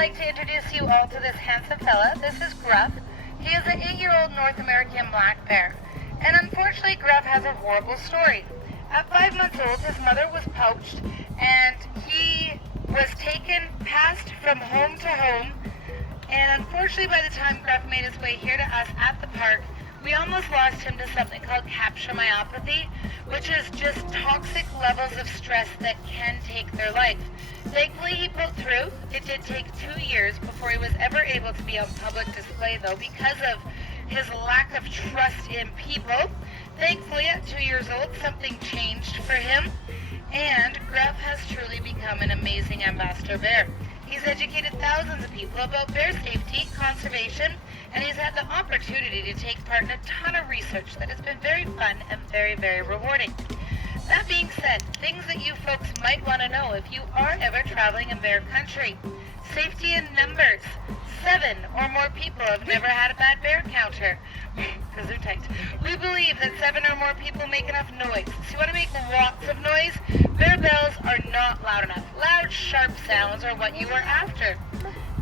like to introduce you all to this handsome fella. This is Gruff. He is an 8-year-old North American black bear. And unfortunately, Gruff has a horrible story. At 5 months old, his mother was poached, and he was passed from home to home. And unfortunately, by the time Gruff made his way here to us at the park, we almost lost him to something called capture myopathy, which is just toxic levels of stress that can take their life. Thankfully, he pulled through. It did take 2 years before he was ever able to be on public display, though, because of his lack of trust in people. Thankfully, at 2 years old, something changed for him, and Gruff has truly become an amazing ambassador bear. He's educated thousands of people about bear safety, conservation, and he's had the opportunity to take part in a ton of research that has been very fun and very, very rewarding. That being said, things that you folks might want to know if you are ever traveling in bear country. Safety in numbers. 7 or more people have never had a bad bear encounter. Because they're tight. We believe that 7 or more people make enough noise. So you want to make lots of noise? Bear bells are not loud enough. Loud, sharp sounds are what you are after.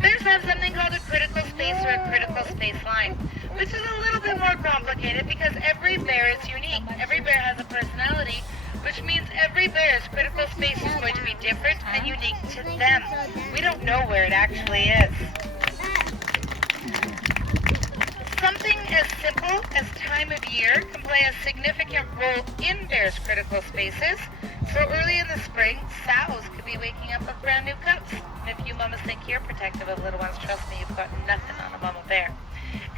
Bears have something called a critical space or a critical space line, which is a little bit more complicated because every bear is unique. Every bear has a personality, which means every bear's critical space is going to be different and unique to them. We don't know where it actually is. Something as simple as time of year can play a significant role in bears' critical spaces. So early in the spring, sows could be waking up with brand new cubs. And if you mamas think you're protective of little ones, trust me, you've got nothing on a mama bear.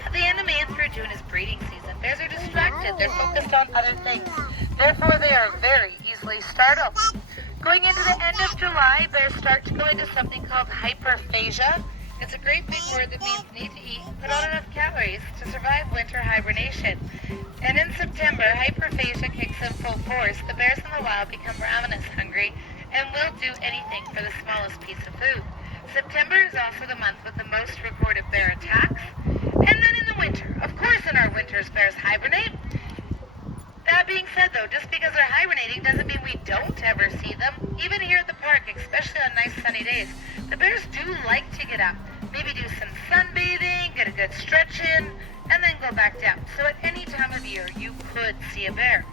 At the end of May through June is breeding season. Bears are distracted. They're focused on other things. Therefore, they are very easily startled. Going into the end of July, bears start to go into something called hyperphagia. It's a great big word that means need to eat, put on enough calories to survive winter hibernation. And in September, hyperphagia kicks in full force. The bears in the wild become ravenous hungry and will do anything for the smallest piece of food. September is also the month with the most recorded bear attacks. And then in the winter, of course in our winters, bears hibernate. That being said, though, just because they're hibernating doesn't mean we don't ever see them. Even here at the park, especially on nice sunny days, the bears do like to get up, maybe do some sunbathing, get a good stretch in, and then go back down. So at any time of year, you could see a bear.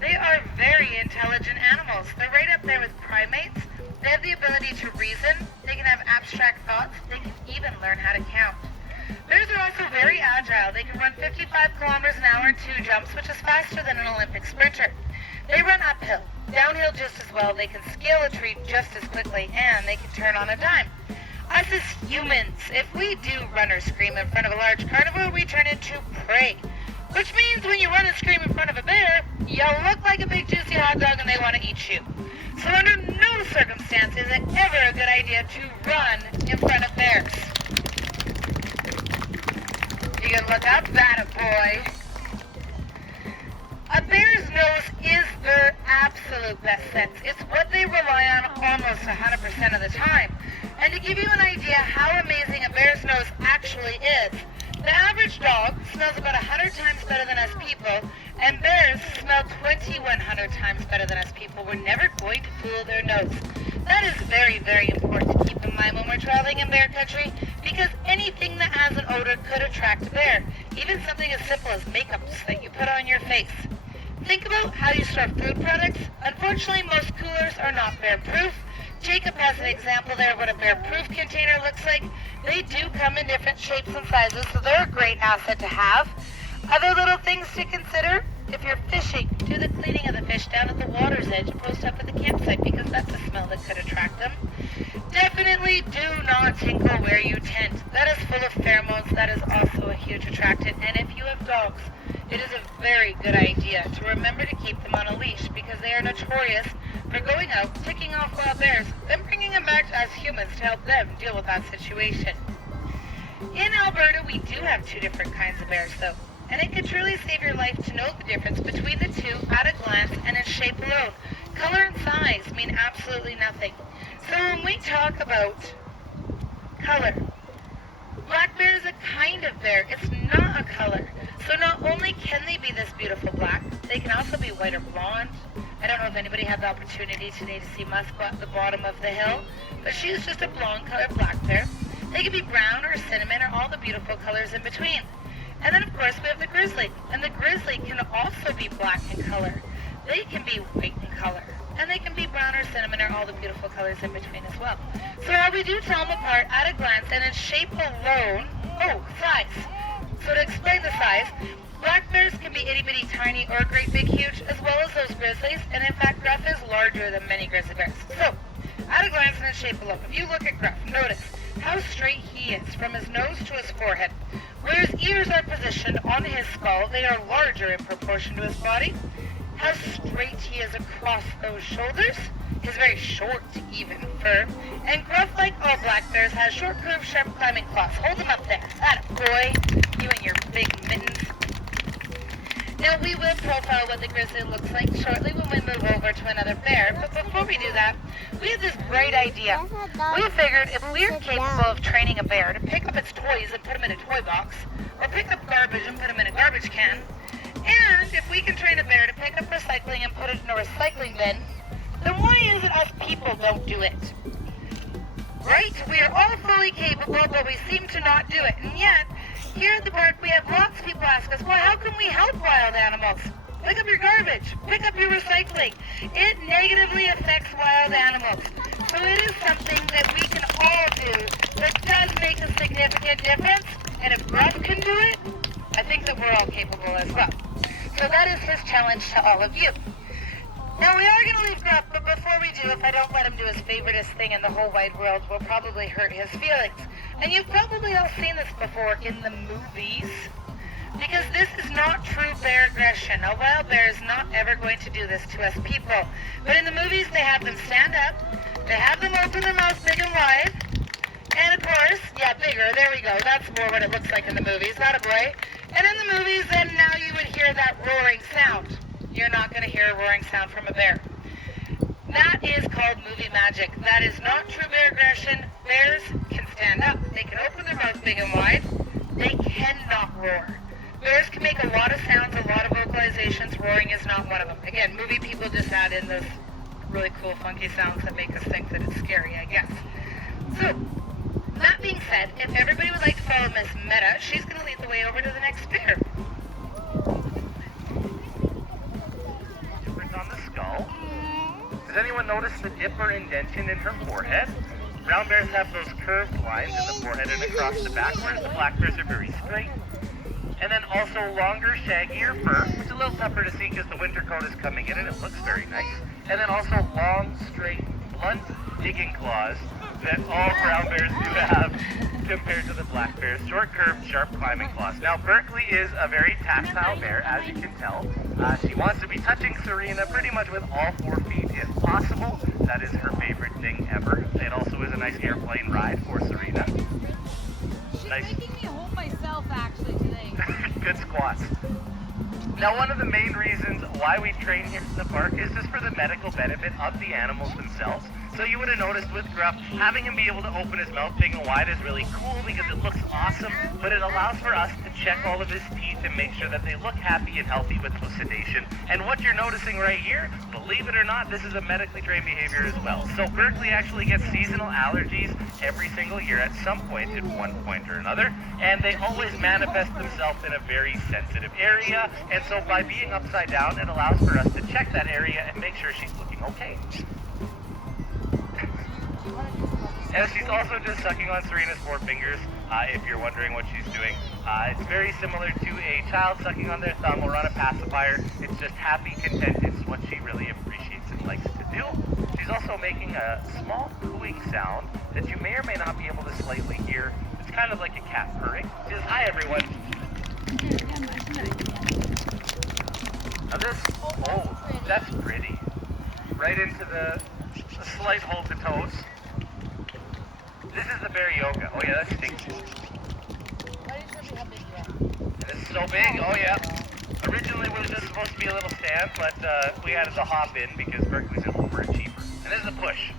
They are very intelligent animals. They're right up there with primates. They have the ability to reason. They can have abstract thoughts. They can even learn how to count. Bears are also very agile. They can run 55 kilometers an hour in 2 jumps, which is faster than an Olympic sprinter. They run uphill, downhill just as well. They can scale a tree just as quickly, and they can turn on a dime. Us as humans, if we do run or scream in front of a large carnivore, we turn into prey. Which means when you run and scream in front of a bear, you look like a big juicy hot dog and they want to eat you. So under no circumstances is it ever a good idea to run in front of bears. You can look up that, boy. A bear's nose is their absolute best sense. It's what they rely on almost 100% of the time. And to give you an idea how amazing a bear's nose actually is, the average dog smells about 100 times better than us people, and bears smell 2,100 times better than us people. We're never going to fool their nose. That is very, very important to keep in mind when we're traveling in bear country, because anything that has an odor could attract a bear, even something as simple as makeups that you put on your face. Think about how you store food products. Unfortunately, most coolers are not bear-proof. Jacob has an example there of what a bear-proof container looks like. They do come in different shapes and sizes, so they're a great asset to have. Other little things to consider: if you're fishing, do the cleaning of the fish down at the water's edge opposed to up at the campsite, because that's a smell that could attract them. Definitely do not tinkle where you tent. That is full of pheromones. That is also a huge attractant. And if you have dogs, it is a very good idea to remember to keep them on a leash, because they are notorious for going out, picking off wild bears, then bringing them back to us humans to help them deal with that situation. In Alberta, we do have 2 different kinds of bears, though, and it could truly save your life to know the difference between the 2 at a glance and in shape alone. Color and size mean absolutely nothing. So when we talk about color, black bear is a kind of bear. It's not a color. So not only can they be this beautiful black, they can also be white or blonde. I don't know if anybody had the opportunity today to see Musk at the bottom of the hill, but she is just a blonde colored black bear. They can be brown or cinnamon or all the beautiful colors in between. And then, of course, we have the grizzly. And the grizzly can also be black in color. They can be white in color. And they can be brown or cinnamon or all the beautiful colors in between as well. So how we do tell them apart at a glance and in shape alone, size. So to explain the size, black bears can be itty-bitty tiny or great big huge, as well as those grizzlies. And in fact, Gruff is larger than many grizzly bears. So, at a glance and in shape alone, if you look at Gruff, notice how straight he is from his nose to his forehead. Where his ears are positioned on his skull, they are larger in proportion to his body. How straight he is across those shoulders, his very short, even fur. And Gruff, like all black bears, has short, curved, sharp climbing claws. Hold him up there. Atta boy, you and your big mittens. Now, we will profile what the grizzly looks like shortly when we move over to another bear, but before we do that, we have this great idea. We figured if we're capable of training a bear to pick up its toys and put them in a toy box, or pick up garbage and put them in a garbage can, and if we can train a bear to pick up recycling and put it in a recycling bin, then why is it us people don't do it? Right? We are all fully capable, but we seem to not do it. And yet, here at the park, we have lots of people ask us, well, how can we help wild animals? Pick up your garbage. Pick up your recycling. It negatively affects wild animals. So it is something that we can all do that does make a significant difference. And if Gruff can do it, I think that we're all capable as well. So that is his challenge to all of you. Now, we are going to leave Gruff, but before we do, if I don't let him do his favoriteest thing in the whole wide world, we'll probably hurt his feelings. And you've probably all seen this before in the movies, because this is not true bear aggression. A wild bear is not ever going to do this to us people. But in the movies, they have them stand up, they have them open their mouths big and wide, and of course, bigger, there we go, that's more what it looks like in the movies, not a boy. And in the movies, then now you would hear that roaring sound. You're not going to hear a roaring sound from a bear. That is called movie magic. That is not true bear aggression. Bears can stand up. They can open their mouths big and wide. They cannot roar. Bears can make a lot of sounds, a lot of vocalizations. Roaring is not one of them. Again, movie people just add in those really cool, funky sounds that make us think that it's scary, I guess. So, that being said, if everybody would like to follow Miss Meta, she's going to lead the way over to the next bear. Difference on the skull. Does anyone notice the dip or indentation in her forehead? Brown bears have those curved lines in the forehead and across the back, whereas the black bears are very straight. And then also longer, shaggier fur, which is a little tougher to see because the winter coat is coming in and it looks very nice. And then also long, straight, blunt digging claws that all brown bears do have compared to the black bears. Short, curved, sharp climbing claws. Now, Berkeley is a very tactile bear, as you can tell. She wants to be touching Serena pretty much with all 4 feet if possible. That is her favorite thing ever. It also is a nice airplane ride for Serena. She's making me hold myself actually today. Good squats. Now, one of the main reasons why we train here in the park is just for the medical benefit of the animals themselves. So you would have noticed with Gruff, having him be able to open his mouth big and wide is really cool because it looks awesome, but it allows for us to check all of his teeth and make sure that they look happy and healthy with no sedation. And what you're noticing right here, believe it or not, this is a medically trained behavior as well. So Berkeley actually gets seasonal allergies every single year at some point, at one point or another, and they always manifest themselves in a very sensitive area. And so by being upside down, it allows for us to check that area and make sure she's looking okay. And she's also just sucking on Serena's 4 fingers, if you're wondering what she's doing. It's very similar to a child sucking on their thumb or on a pacifier. It's just happy, content. It's what she really appreciates and likes to do. She's also making a small cooing sound that you may or may not be able to slightly hear. It's kind of like a cat purring. She says, "Hi, everyone." Now this, that's pretty. Right into the slight hold to toes. This is the bear yoga. Oh yeah, that stinks. Why did you show me how big you are? This is so big. Oh yeah. Originally it was just supposed to be a little stand, but we added the hop in because Berkeley's an overachiever. And this is a push.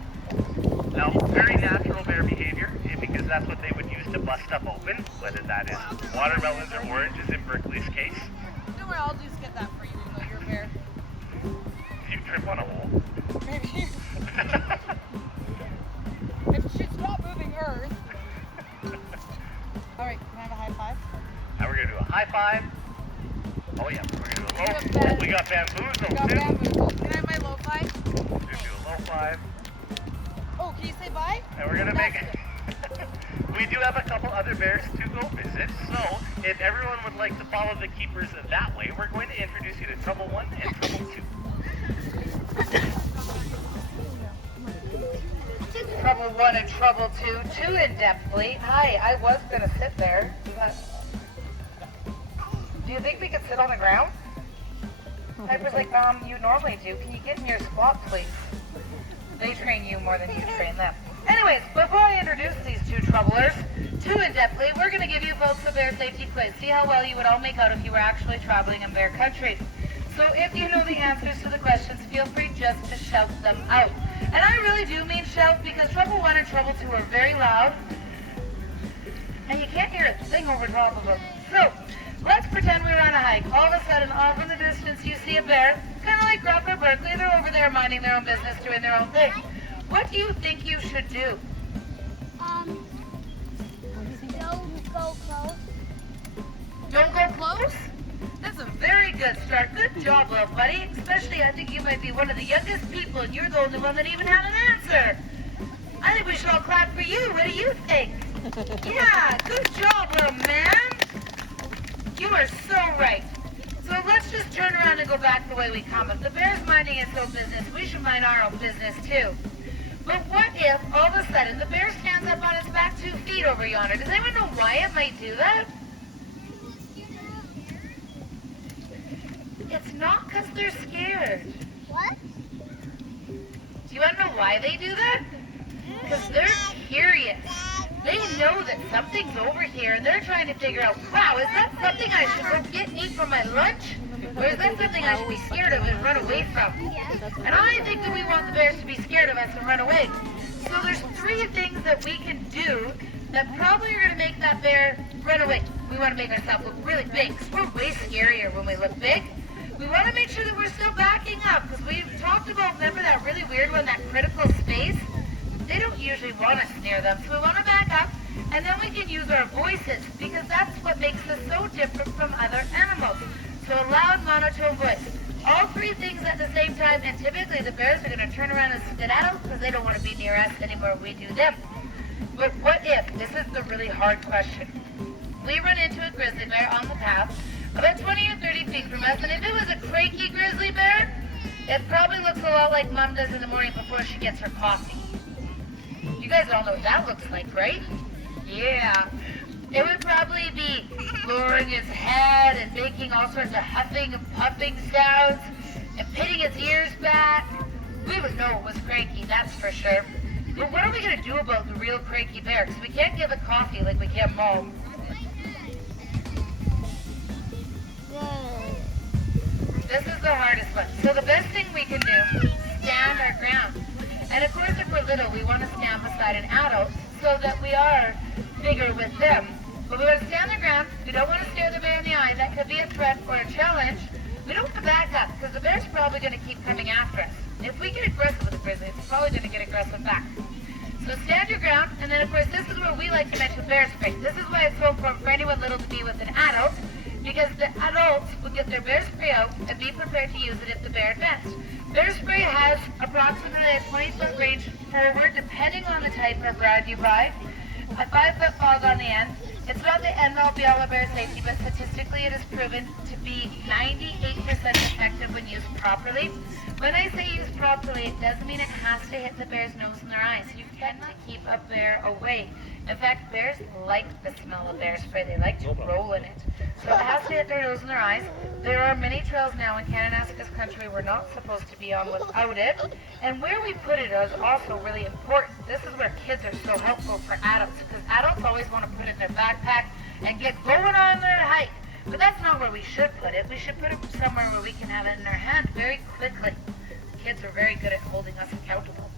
Now, very natural bear behavior because that's what they would use to bust stuff open, whether that is watermelons or oranges in Berkeley's case. Don't worry, I'll just get that for you, even though you're a bear. You trip on a hole. Maybe. If she stopped moving Earth. We got bamboozled Got too. bamboozled. Can I have my low five? Do a low five. Oh, can you say bye? And we're gonna make we do have a couple other bears to go visit, so if everyone would like to follow the keepers that way, we're going to introduce you to Trouble 1 and Trouble 2. Trouble 1 and Trouble 2, too in-depthly. Hi, I was gonna sit there. Do you think we could sit on the ground? Piper's like, you normally do. Can you get in your squat, please? They train you more than you train them. Anyways, before I introduce these two troublers, too in-depthly, we're going to give you folks a bear safety quiz. See how well you would all make out if you were actually traveling in bear country. So if you know the answers to the questions, feel free just to shout them out. And I really do mean shout, because Trouble 1 and Trouble 2 are very loud, and you can't hear a thing over top of them. So, let's pretend we're on a hike. All of a sudden, off in the distance, you see a bear, kind of like Gruff or Berkeley. They're over there minding their own business, doing their own thing. What do you think you should do? Don't go close. Don't go close? That's a very good start. Good job, little buddy. Especially, I think you might be one of the youngest people, and you're the only one that even had an answer. I think we should all clap for you. What do you think? Yeah, good job, little man. You are so right. So let's just turn around and go back the way we come. If the bear's minding its own business, we should mind our own business too. But what if, all of a sudden, the bear stands up on its back 2 feet over yonder? Does anyone know why it might do that? It's not because they're scared. What? Do you want to know why they do that? Because they're curious. They know that something's over here, and they're trying to figure out, wow, is that something I should go get and eat for my lunch? Or is that something I should be scared of and run away from? And I think that we want the bears to be scared of us and run away. So there's 3 things that we can do that probably are going to make that bear run away. We want to make ourselves look really big, because we're way scarier when we look big. We want to make sure that we're still backing up, because we've talked about, remember that really weird one, that critical space? They don't usually want us near them, so we want to back up, and then we can use our voices, because that's what makes us so different from other animals. So a loud monotone voice. All 3 things at the same time, and typically the bears are going to turn around and skedaddle because they don't want to be near us anymore. We do them. But what if, this is the really hard question, we run into a grizzly bear on the path about 20 or 30 feet from us, and if it was a cranky grizzly bear, it probably looks a lot like Mom does in the morning before she gets her coffee. You guys all know what that looks like, right? Yeah. It would probably be lowering its head and making all sorts of huffing and puffing sounds and pitting its ears back. We would know it was cranky, that's for sure. But what are we going to do about the real cranky bear? Because we can't give it coffee like we can Mom. This is the hardest one. So the best thing we can do, stand our ground. And of course, if we're little, we want to stand beside an adult so that we are bigger with them. But we want to stand our ground. We don't want to stare the bear in the eye. That could be a threat or a challenge. We don't want to back up, because the bear's probably going to keep coming after us. If we get aggressive with the grizzly, it's probably going to get aggressive back. So stand your ground, and then of course this is where we like to mention bear spray. This is why it's so important for anyone little to be with an adult, because the adults will get their bear spray out and be prepared to use it if the bear advances. Bear spray has approximately a 20-foot range forward, depending on the type of ground you buy. A 5-foot fog on the end. It's not the end-all be-all of bear safety, but statistically it is proven to be 98% effective when used properly. When I say used properly, it doesn't mean it has to hit the bear's nose and their eyes. You cannot keep a bear away. In fact, bears like the smell of bear spray. They like to roll in it. So it has to hit their nose and their eyes. There are many trails now in Kananaskis country we're not supposed to be on without it. And where we put it is also really important. This is where kids are so helpful for adults, because adults always want to put it in their backpack and get going on their hike. But that's not where we should put it. We should put it somewhere where we can have it in our hand very quickly. Kids are very good at holding us accountable.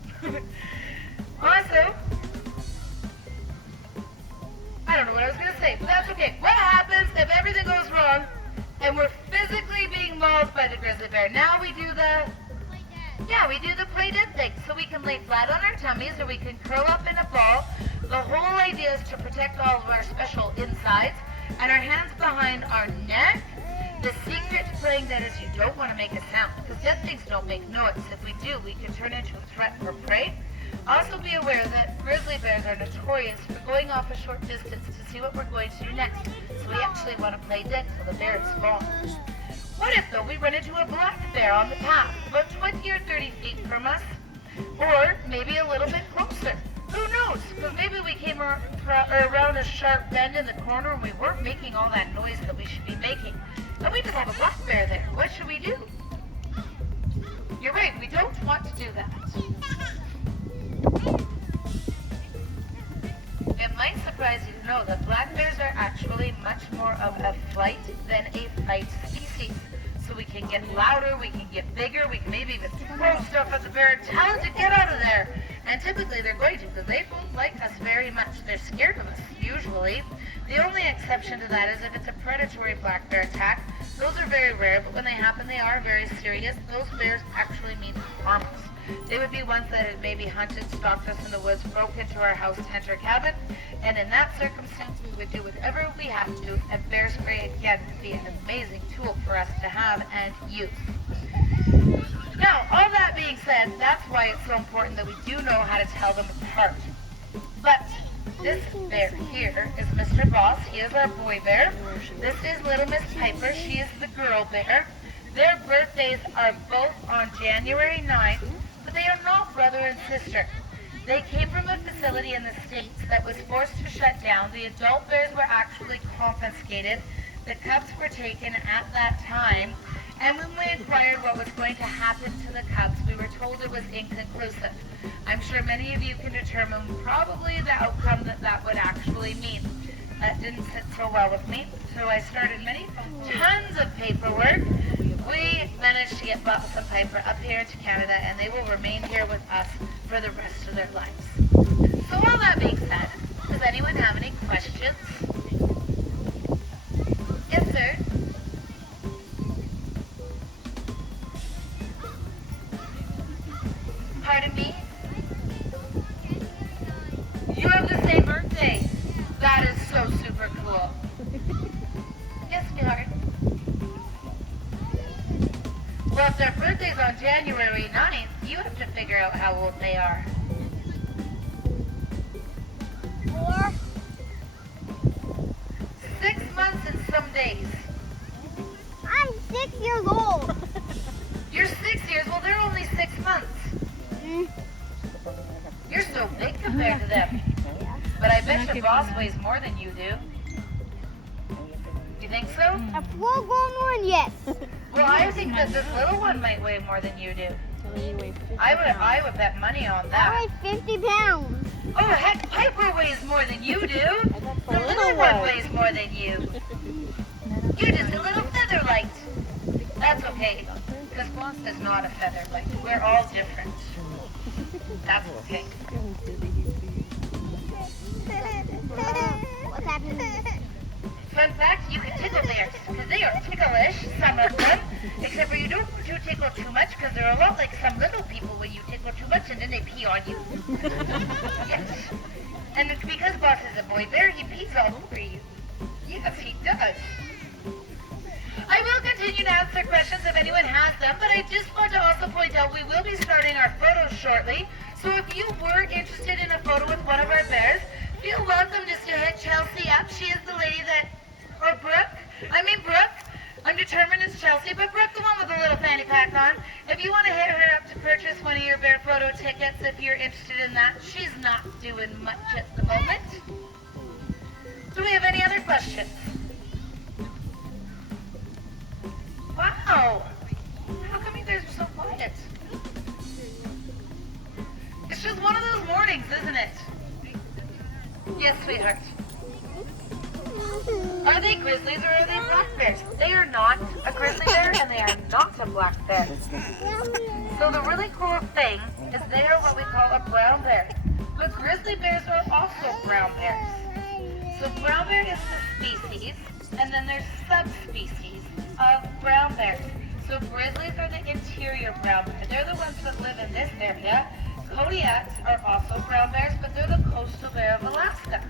Also, I don't know what I was going to say, but that's okay. What happens if everything goes wrong and we're physically being mauled by the grizzly bear? Now we do the play dead thing. So we can lay flat on our tummies or we can curl up in a ball. The whole idea is to protect all of our special insides, and our hands behind our neck, The secret to playing dead is you don't want to make a sound, because dead things don't make noise. If we do, we can turn into a threat for prey. Also be aware that grizzly bears are notorious for going off a short distance to see what we're going to do next, so we actually want to play dead till the bear is gone. What if, though, we run into a black bear on the path, about 20 or 30 feet from us, or maybe a little bit closer? Who knows? Because maybe we came around a sharp bend in the corner and we weren't making all that noise that we should be making. And we just have a black bear there. What should we do? You're right, we don't want to do that. It might surprise you to know that black bears are actually much more of a flight than a fight species. So we can get louder, we can get bigger, we can maybe even throw stuff at the bear and tell it to get out of there. And typically they're going to, because they don't like us very much. They're scared of us, usually. The only exception to that is if it's a predatory black bear attack. Those are very rare, but when they happen, they are very serious. Those bears actually mean to harm us. They would be ones that had maybe hunted, stalked us in the woods, broke into our house, tent, or cabin, and in that circumstance, we would do whatever we have to, and bear spray, again, would be an amazing tool for us to have and use. Now, all that being said, that's why it's so important that we do know how to tell them apart. But this bear here is Mr. Boss. He is our boy bear. This is little Miss Piper. She is the girl bear. Their birthdays are both on January 9th, but they are not brother and sister. They came from a facility in the States that was forced to shut down. The adult bears were actually confiscated. The cubs were taken at that time. And when we inquired what was going to happen to the cubs, we were told it was inconclusive. I'm sure many of you can determine probably the outcome that would actually mean. That didn't sit so well with me, so I started tons of paperwork. We managed to get Boss and Piper up here to Canada, and they will remain here with us for the rest of their lives. So all that being said, does anyone have any questions? Yes, sir. Pardon me? You have the same birthday. That is so super cool. Yes, sweetheart. Well, if their birthday's on January 9th, you have to figure out how old they are. 4. 6 months and some days. I'm 6 years old. You're 6 years, well, they're only 6 months. You're so big compared to them. But I bet your boss weighs more than you do. You think so? A full-grown one, yes. Well, I think that this little one might weigh more than you do. I would bet money on that. I weigh 50 pounds. Oh, heck, Piper weighs more than you do. The little one weighs more than you. You're just a little feather light. That's okay, because Boss is not a feather light. We're all different. That's okay. What's happening? Fun fact, you can tickle bears, because they are ticklish, some of them, except for you don't tickle too much, because they're a lot like some little people when you tickle too much and then they pee on you. Yes. And it's because Boss is a boy bear, he pees all over you. Yes, he does. I will continue to answer questions if anyone has them, but I just want to also point out we will be starting our photos shortly. So if you were interested in a photo with one of our bears, feel welcome just to hit Chelsea up. She is the lady or Brooke. I'm determined it's Chelsea, but Brooke, the one with the little fanny pack on. If you want to hit her up to purchase one of your bear photo tickets, if you're interested in that, she's not doing much at the moment. Do we have any other questions? Wow! How come you guys are so quiet? It's just one of those mornings, isn't it? Yes, sweetheart. Are they grizzlies or are they black bears? They are not a grizzly bear and they are not a black bear. So the really cool thing is they are what we call a brown bear. But grizzly bears are also brown bears. So brown bear is the species, and then there's subspecies of brown bears. So grizzlies are the interior brown bear. They're the ones that live in this area. Kodiaks are also brown bears, but they're the coastal bear of Alaska.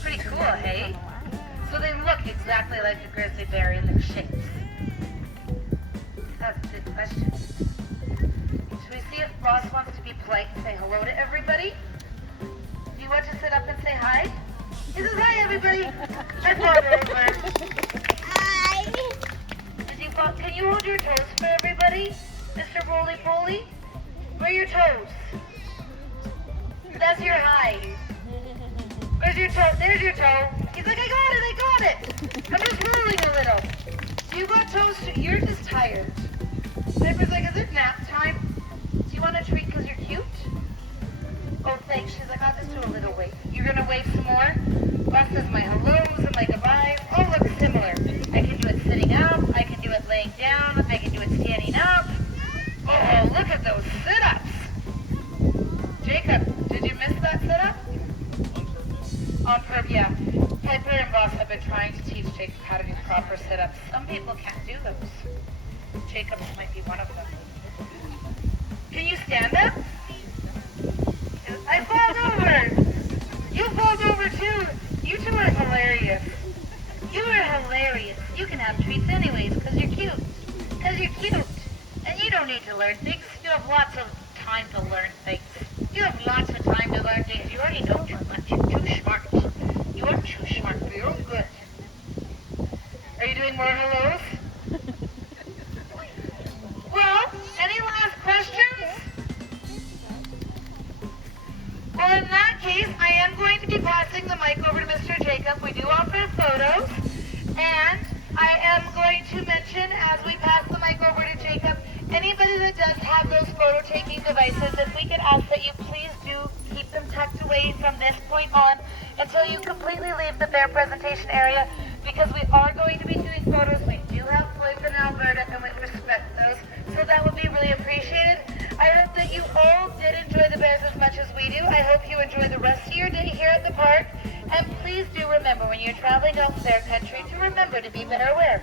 Pretty cool, hey? So they look exactly exactly like a grizzly bear in the shapes? That's a good question. Should we see if Ross wants to be polite and say hello to everybody? Do you want to sit up and say hi? He says hi, everybody. I brought over. Hi. Can you hold your toes for everybody, Mr. Roly Poly? Where are your toes? That's your hi. Where's your toe? There's your toe. He's like, I got it. I'm just rolling a little. You got toes too. You're just tired. Piper's like, is it nap time? Do you want a treat because you're cute? Oh, thanks. She's like, I'll just do a little wave. You're going to wave some more? Ross says my hellos and my goodbyes all look similar. I can do it sitting up. I can do it laying down. I can do it standing up. Oh, look at those sit-ups. Jacob, did you miss that sit-up? On purpose, yeah. Piper and Ross have been trying to teach Jacob how to do proper sit-ups. Some people can't do those. Jacob might be one of them. Can you stand up? I fall over. You fall over too. You two are hilarious. You are hilarious. You can have treats anyways because you're cute. Because you're cute. And you don't need to learn things. You have lots of time to learn things. You have lots of time to learn things. You already know too much. You're too smart. You are too smart for your own good. Are you doing more hellos? Well, any last questions? Well, in that case, I am going to be passing the mic over to Mr. Jacob. We do offer photos. And I am going to mention, as we pass the mic over to Jacob, anybody that does have those photo-taking devices, if we could ask that you please do keep them tucked away from this point on until you completely leave the bear presentation area, because we are going to be doing photos. We do have points in Alberta, and we respect those, so that would be really appreciated. I hope that you all did enjoy the bears as much as we do. I hope you enjoy the rest of your day here at the park. And please do remember, when you're traveling out in bear country, to remember to be bear aware.